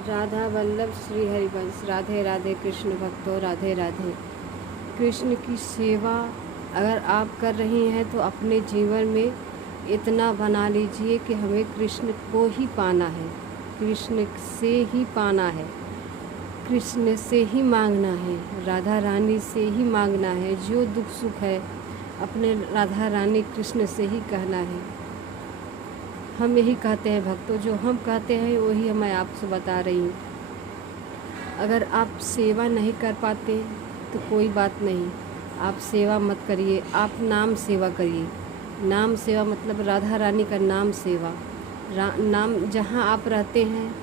राधा वल्लभ श्री हरिवंश। राधे राधे कृष्ण भक्तों, राधे राधे। कृष्ण की सेवा अगर आप कर रही हैं तो अपने जीवन में इतना बना लीजिए कि हमें कृष्ण को ही पाना है, कृष्ण से ही पाना है, कृष्ण से ही मांगना है, राधा रानी से ही मांगना है। जो दुख सुख है अपने राधा रानी कृष्ण से ही कहना है। हम यही कहते हैं भक्तों, जो हम कहते हैं वही मैं आपसे बता रही हूँ। अगर आप सेवा नहीं कर पाते तो कोई बात नहीं, आप सेवा मत करिए, आप नाम सेवा करिए। नाम सेवा मतलब राधा रानी का नाम सेवा। नाम जहाँ आप रहते हैं,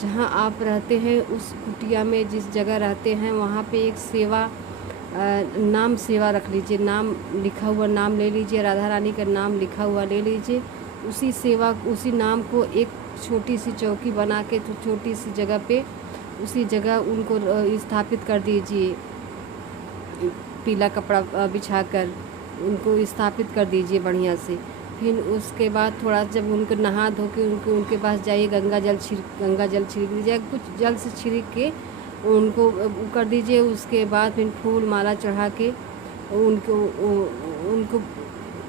जहाँ आप रहते हैं उस कुटिया में जिस जगह रहते हैं वहाँ पे एक सेवा, नाम सेवा रख लीजिए। नाम लिखा हुआ नाम ले लीजिए, राधा रानी का नाम लिखा हुआ ले लीजिए। उसी सेवा, उसी नाम को एक छोटी सी चौकी बना के, तो छोटी सी जगह पे उसी जगह उनको स्थापित कर दीजिए। पीला कपड़ा बिछाकर उनको स्थापित कर दीजिए बढ़िया से। फिर उसके बाद थोड़ा जब उनको नहा धो के उनके पास जाइए, गंगा जल छिड़क दीजिए, कुछ जल से छिड़क के उनको कर दीजिए। उसके बाद फिर फूल माला चढ़ा के उनको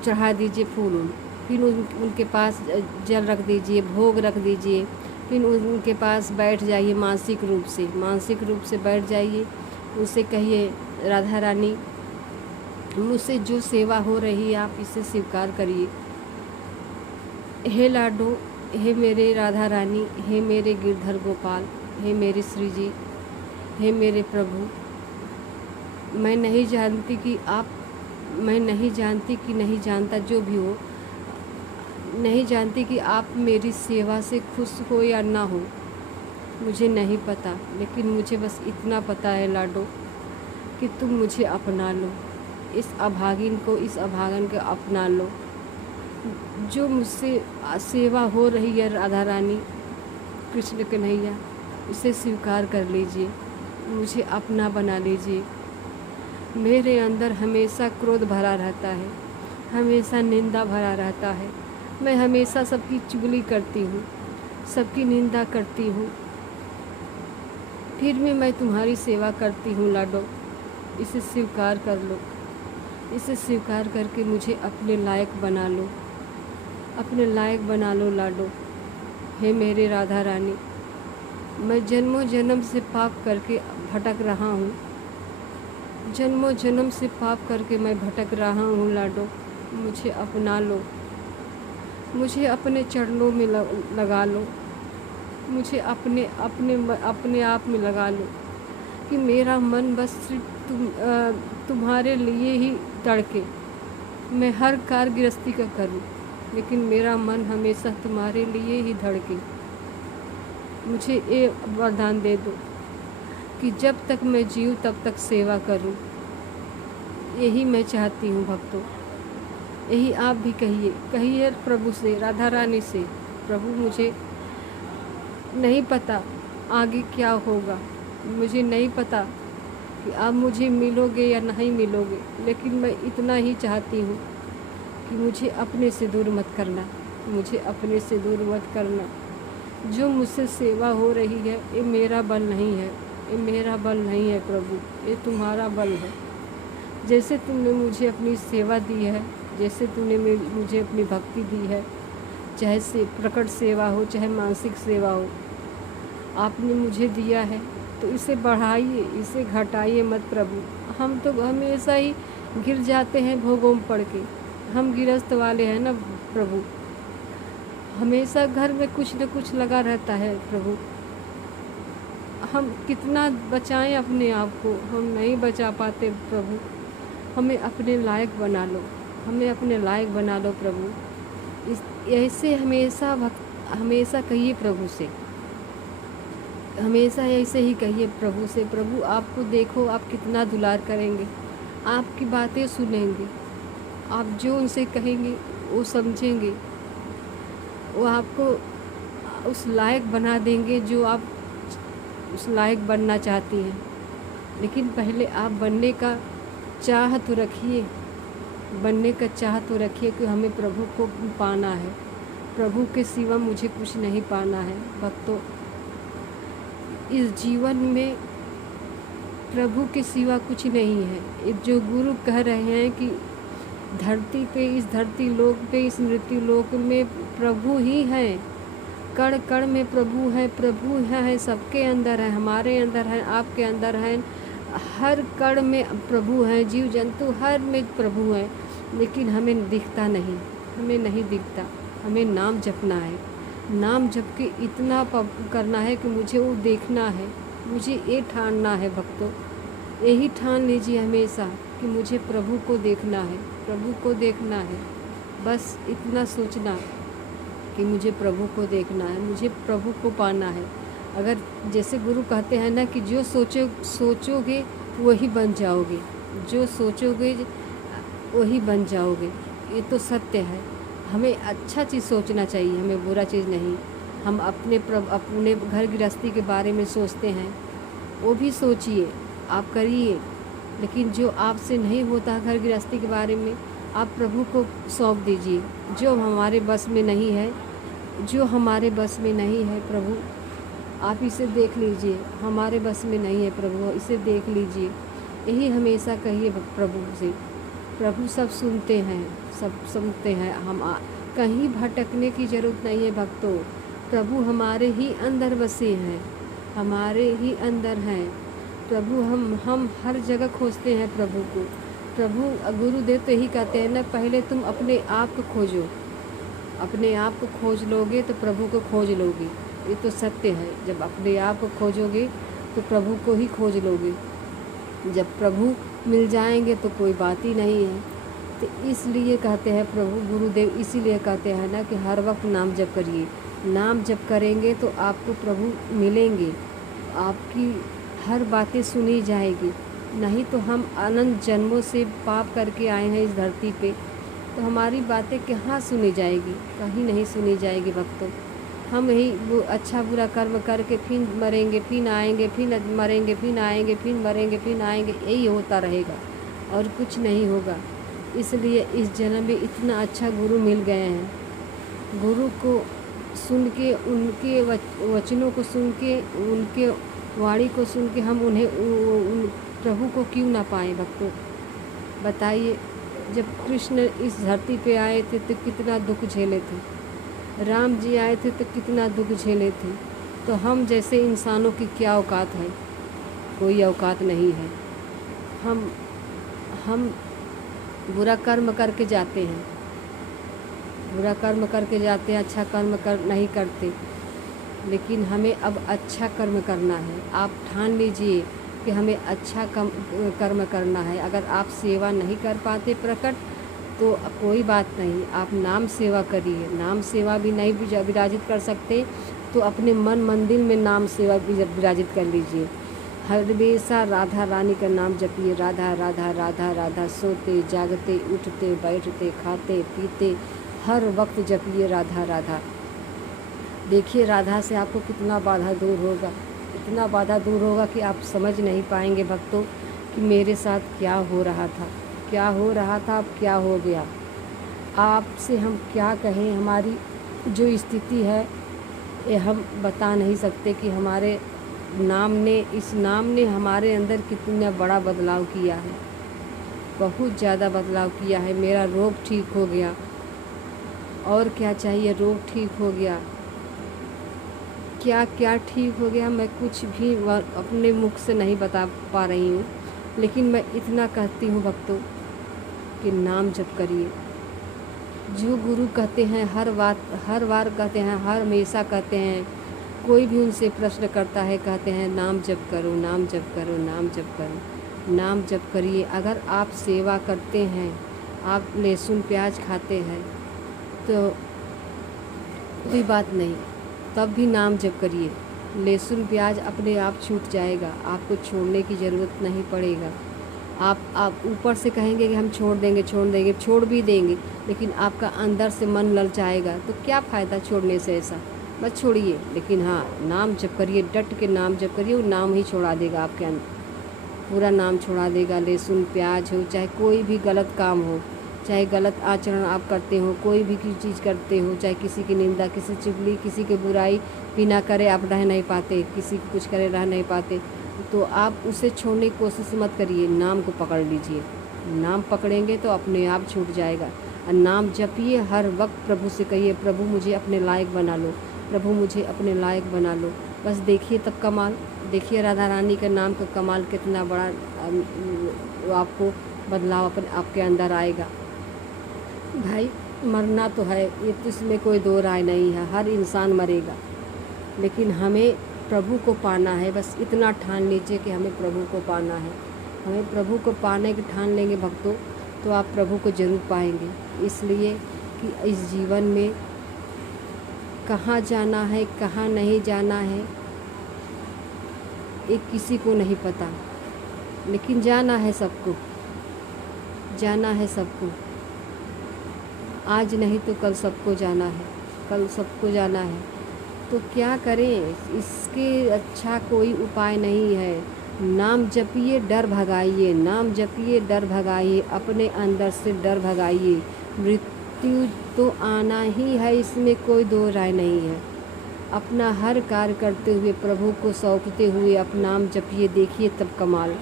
चढ़ा दीजिए फूल। फिर उनके पास जल रख दीजिए, भोग रख दीजिए। फिर उनके पास बैठ जाइए, मानसिक रूप से बैठ जाइए। उससे कहिए, राधा रानी मुझसे जो सेवा हो रही है आप इसे स्वीकार करिए। हे लाडो, हे मेरे राधा रानी, हे मेरे गिरधर गोपाल, हे मेरे श्री जी, हे मेरे प्रभु, मैं नहीं जानती कि नहीं जानता, जो भी हो, नहीं जानती कि आप मेरी सेवा से खुश हो या ना हो, मुझे नहीं पता। लेकिन मुझे बस इतना पता है लाडो कि तुम मुझे अपना लो, इस अभागिन को अपना लो। जो मुझसे सेवा हो रही है राधा रानी कृष्ण कन्हैया, इसे स्वीकार कर लीजिए, मुझे अपना बना लीजिए। मेरे अंदर हमेशा क्रोध भरा रहता है, हमेशा निंदा भरा रहता है। मैं हमेशा सबकी चुगली करती हूँ, सबकी निंदा करती हूँ, फिर भी मैं तुम्हारी सेवा करती हूँ लाडो। इसे स्वीकार कर लो, इसे स्वीकार करके मुझे अपने लायक बना लो, अपने लायक बना लो लाडो। हे मेरे राधा रानी, मैं जन्मों जन्म से पाप करके भटक रहा हूँ, जन्मों जन्म से पाप करके मैं भटक रहा हूँ लाडो। मुझे अपना लो, मुझे अपने चरणों में लगा लो, मुझे अपने आप में लगा लो कि मेरा मन बस सिर्फ तुम्हारे लिए ही तड़के। मैं हर कार्य गृहस्थी का करूं, लेकिन मेरा मन हमेशा तुम्हारे लिए ही धड़के। मुझे ये वरदान दे दो कि जब तक मैं जीऊँ तब तक सेवा करूं। यही मैं चाहती हूँ भक्तों, यही आप भी कहिए प्रभु से, राधा रानी से, प्रभु मुझे नहीं पता आगे क्या होगा, मुझे नहीं पता कि आप मुझे मिलोगे या नहीं मिलोगे, लेकिन मैं इतना ही चाहती हूँ कि मुझे अपने से दूर मत करना, मुझे अपने से दूर मत करना। जो मुझसे सेवा हो रही है ये मेरा बल नहीं है, ये मेरा बल नहीं है प्रभु, ये तुम्हारा बल है। जैसे तुमने मुझे अपनी सेवा दी है, जैसे तुमने मुझे अपनी भक्ति दी है, चाहे से प्रकट सेवा हो चाहे मानसिक सेवा हो, आपने मुझे दिया है, तो इसे बढ़ाइए, इसे घटाइए मत प्रभु। हम तो हमेशा ही गिर जाते हैं भोगों में पड़ के, हम गृहस्थ वाले हैं ना प्रभु, हमेशा घर में कुछ न कुछ लगा रहता है प्रभु। हम कितना बचाएं अपने आप को, हम नहीं बचा पाते प्रभु। हमें अपने लायक बना लो, हमें अपने लायक बना लो प्रभु। ऐसे हमेशा कहिए प्रभु से, हमेशा ऐसे ही कहिए प्रभु से, प्रभु आपको देखो आप कितना दुलार करेंगे, आपकी बातें सुनेंगे, आप जो उनसे कहेंगे वो समझेंगे, वो आपको उस लायक बना देंगे जो आप उस लायक बनना चाहती हैं। लेकिन पहले आप बनने का चाह तो रखिए, बनने का चाह तो रखिए कि हमें प्रभु को पाना है, प्रभु के सिवा मुझे कुछ नहीं पाना है भक्तों। इस जीवन में प्रभु के सिवा कुछ नहीं है। जो गुरु कह रहे हैं कि धरती पे, इस धरती लोक पे, इस मृत्यु लोक में प्रभु ही है, कण कण में प्रभु है, प्रभु है, सबके अंदर है, हमारे अंदर है, आपके अंदर है, हर कण में प्रभु है, जीव जंतु हर में प्रभु है। लेकिन हमें दिखता नहीं, हमें नहीं दिखता। हमें नाम जपना है, नाम जप के इतना करना है कि मुझे वो देखना है, मुझे ये ठानना है भक्तों, यही ठान लीजिए हमेशा कि मुझे प्रभु को देखना है, प्रभु को देखना है। बस इतना सोचना कि मुझे प्रभु को देखना है, मुझे प्रभु को पाना है। अगर जैसे गुरु कहते हैं ना कि जो सोचोगे वही बन जाओगे, जो सोचोगे वही बन जाओगे, ये तो सत्य है। हमें अच्छा चीज़ सोचना चाहिए, हमें बुरा चीज़ नहीं। हम अपने घर गृहस्थी के बारे में सोचते हैं, वो भी सोचिए, आप करिए, लेकिन जो आपसे नहीं होता घर गृहस्थी के बारे में आप प्रभु को सौंप दीजिए। जो हमारे बस में नहीं है, जो हमारे बस में नहीं है प्रभु, आप इसे देख लीजिए, हमारे बस में नहीं है प्रभु, इसे देख लीजिए। यही हमेशा कहिए प्रभु से। प्रभु सब सुनते हैं, सब सुनते हैं। हम कहीं भटकने की ज़रूरत नहीं है भक्तों, प्रभु हमारे ही अंदर बसे हैं, हमारे ही अंदर हैं प्रभु। हम हर जगह खोजते हैं प्रभु को। प्रभु गुरुदेव तो यही कहते हैं ना, पहले तुम अपने आप को खोजो, अपने आप को खोज लोगे तो प्रभु को खोज लोगे। ये तो सत्य है, जब अपने आप को खोजोगे तो प्रभु को ही खोज लोगे। जब प्रभु मिल जाएंगे तो कोई बात ही नहीं है। तो इसलिए कहते हैं प्रभु गुरुदेव, इसीलिए कहते हैं ना कि हर वक्त नाम जप करिए। नाम जप करेंगे तो आपको प्रभु मिलेंगे, आपकी हर बातें सुनी जाएगी। नहीं तो हम अनंत जन्मों से पाप करके आए हैं इस धरती पे, तो हमारी बातें कहाँ सुनी जाएगी, कहीं नहीं सुनी जाएगी भक्तों। हम यही वो अच्छा बुरा कर्म करके फिर मरेंगे, फिर आएंगे, फिर मरेंगे, फिर आएंगे, फिर मरेंगे, फिर आएंगे, यही होता रहेगा और कुछ नहीं होगा। इसलिए इस जन्म में इतना अच्छा गुरु मिल गए हैं, गुरु को सुन के, उनके वचनों को सुन के, उनके वाणी को सुन के हम उन्हें उन प्रभु को क्यों ना पाएँ भक्तों। बताइए, जब कृष्ण इस धरती पे आए थे तो कितना दुख झेले थे, राम जी आए थे तो कितना दुख झेले थे। तो हम जैसे इंसानों की क्या औकात है, कोई औकात नहीं है। हम बुरा कर्म करके जाते हैं, बुरा कर्म करके जाते हैं, अच्छा कर्म नहीं करते। लेकिन हमें अब अच्छा कर्म करना है। आप ठान लीजिए कि हमें अच्छा कर्म करना है। अगर आप सेवा नहीं कर पाते प्रकट तो कोई बात नहीं, आप नाम सेवा करिए। नाम सेवा भी नहीं विराजित कर सकते तो अपने मन मंदिर में नाम सेवा विराजित कर लीजिए। हमेशा राधा रानी का नाम जपिए, राधा राधा राधा राधा। सोते जागते, उठते बैठते, खाते पीते, हर वक्त जपिए राधा राधा। देखिए राधा से आपको कितना बाधा दूर होगा, इतना बाधा दूर होगा कि आप समझ नहीं पाएंगे भक्तों कि मेरे साथ क्या हो रहा था, क्या हो रहा था, अब क्या हो गया। आपसे हम क्या कहें, हमारी जो स्थिति है ये हम बता नहीं सकते कि हमारे नाम ने, इस नाम ने हमारे अंदर कितना बड़ा बदलाव किया है, बहुत ज़्यादा बदलाव किया है। मेरा रोग ठीक हो गया, और क्या चाहिए, रोग ठीक हो गया, क्या क्या ठीक हो गया मैं कुछ भी अपने मुख से नहीं बता पा रही हूँ। लेकिन मैं इतना कहती हूँ भक्तों कि नाम जप करिए। जो गुरु कहते हैं हर बार कहते हैं, हर हमेशा कहते हैं, कोई भी उनसे प्रश्न करता है कहते हैं नाम जप करो, नाम जप करो, नाम जप करो, नाम जप करिए। अगर आप सेवा करते हैं, आप लहसुन प्याज खाते हैं तो कोई बात नहीं, तब भी नाम जप करिए। लहसुन प्याज अपने आप छूट जाएगा, आपको छोड़ने की ज़रूरत नहीं पड़ेगा। आप ऊपर से कहेंगे कि हम छोड़ देंगे, छोड़ भी देंगे, लेकिन आपका अंदर से मन ललचाएगा तो क्या फ़ायदा छोड़ने से। ऐसा मत छोड़िए, लेकिन हाँ नाम जप करिए, डट के नाम जप करिए। वो नाम ही छोड़ा देगा आपके अंदर, पूरा नाम छोड़ा देगा। लहसुन प्याज हो, चाहे कोई भी गलत काम हो, चाहे गलत आचरण आप करते हो, कोई भी चीज़ करते हो, चाहे किसी की निंदा, किसी चुगली, किसी की बुराई बिना करे आप रह नहीं पाते, किसी को कुछ करे रह नहीं पाते, तो आप उसे छोड़ने की कोशिश मत करिए, नाम को पकड़ लीजिए। नाम पकड़ेंगे तो अपने आप छूट जाएगा। और नाम जपिए, हर वक्त प्रभु से कहिए, प्रभु मुझे अपने लायक बना लो, प्रभु मुझे अपने लायक बना लो। बस देखिए तब कमाल, देखिए राधा रानी के नाम का कमाल कितना बड़ा आपको बदलाव आपके अंदर आएगा। भाई मरना तो है, ये तो इसमें कोई दो राय नहीं है, हर इंसान मरेगा, लेकिन हमें प्रभु को पाना है। बस इतना ठान लीजिए कि हमें प्रभु को पाना है। हमें प्रभु को पाने की ठान लेंगे भक्तों, तो आप प्रभु को ज़रूर पाएंगे। इसलिए कि इस जीवन में कहाँ जाना है, कहाँ नहीं जाना है, एक किसी को नहीं पता, लेकिन जाना है सबको, जाना है सबको। आज नहीं तो कल सबको जाना है, कल सबको जाना है। तो क्या करें, इसके अच्छा कोई उपाय नहीं है। नाम जपिए, डर भगाइए, नाम जपिए, डर भगाइए, अपने अंदर से डर भगाइए। मृत्यु तो आना ही है, इसमें कोई दो राय नहीं है। अपना हर कार्य करते हुए, प्रभु को सौंपते हुए आप नाम जपिए, देखिए तब कमाल।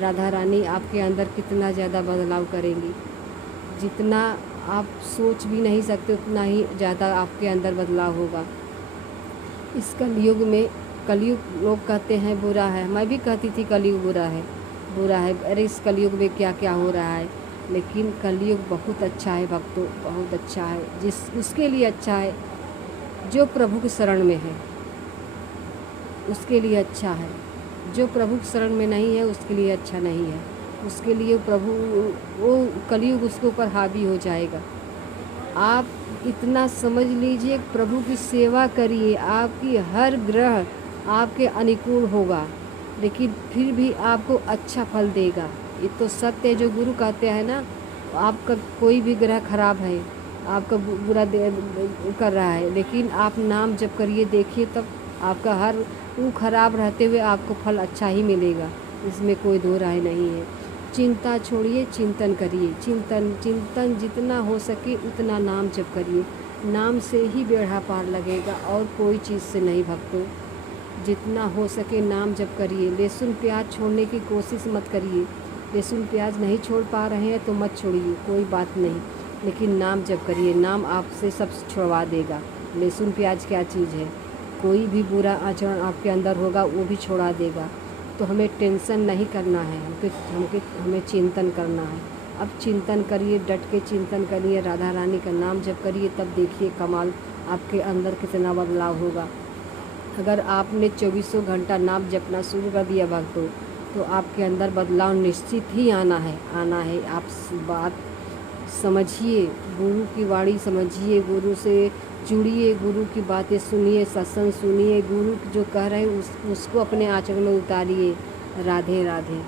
राधा रानी आपके अंदर कितना ज़्यादा बदलाव करेंगी, जितना आप सोच भी नहीं सकते उतना ही ज़्यादा आपके अंदर बदलाव होगा। इस कलयुग में, कलयुग लोग कहते हैं बुरा है, मैं भी कहती थी कलयुग बुरा है, बुरा है, अरे इस कलयुग में क्या क्या हो रहा है। लेकिन कलयुग बहुत अच्छा है भक्तों, बहुत अच्छा है। उसके लिए अच्छा है जो प्रभु की शरण में है, उसके लिए अच्छा है। जो प्रभु की शरण में नहीं है उसके लिए अच्छा नहीं है। उसके लिए प्रभु, वो कलयुग उसके ऊपर हावी हो जाएगा। आप इतना समझ लीजिए, प्रभु की सेवा करिए, आपकी हर ग्रह आपके अनुकूल होगा, लेकिन फिर भी आपको अच्छा फल देगा। ये तो सत्य है जो गुरु कहते हैं ना। आपका कोई भी ग्रह खराब है, आपका बुरा कर रहा है, लेकिन आप नाम जप करिए, देखिए तब आपका हर वो खराब रहते हुए आपको फल अच्छा ही मिलेगा। इसमें कोई दो राय नहीं है। चिंता छोड़िए, चिंतन करिए, चिंतन जितना हो सके उतना नाम जप करिए। नाम से ही बेड़ा पार लगेगा और कोई चीज़ से नहीं भक्तों। जितना हो सके नाम जप करिए। लहसुन प्याज छोड़ने की कोशिश मत करिए। लहसुन प्याज नहीं छोड़ पा रहे हैं तो मत छोड़िए, कोई बात नहीं, लेकिन नाम जप करिए। नाम आपसे सब छुड़वा देगा। लहसुन प्याज क्या चीज़ है, कोई भी बुरा आचरण आपके अंदर होगा वो भी छोड़ा देगा। तो हमें टेंशन नहीं करना है, हमें चिंतन करना है। अब चिंतन करिए, डट के चिंतन करिए, राधा रानी का नाम जप करिए, तब देखिए कमाल आपके अंदर कितना बदलाव होगा। अगर आपने 24 घंटा नाम जपना शुरू कर दिया भक्तों, तो आपके अंदर बदलाव निश्चित ही आना है, आना है। आप बात समझिए, गुरु की वाणी समझिए, गुरु से जुड़िए, गुरु की बातें सुनिए, सत्संग सुनिए, गुरु जो कह रहे हैं उसको अपने आचरण में उतारिए। राधे राधे।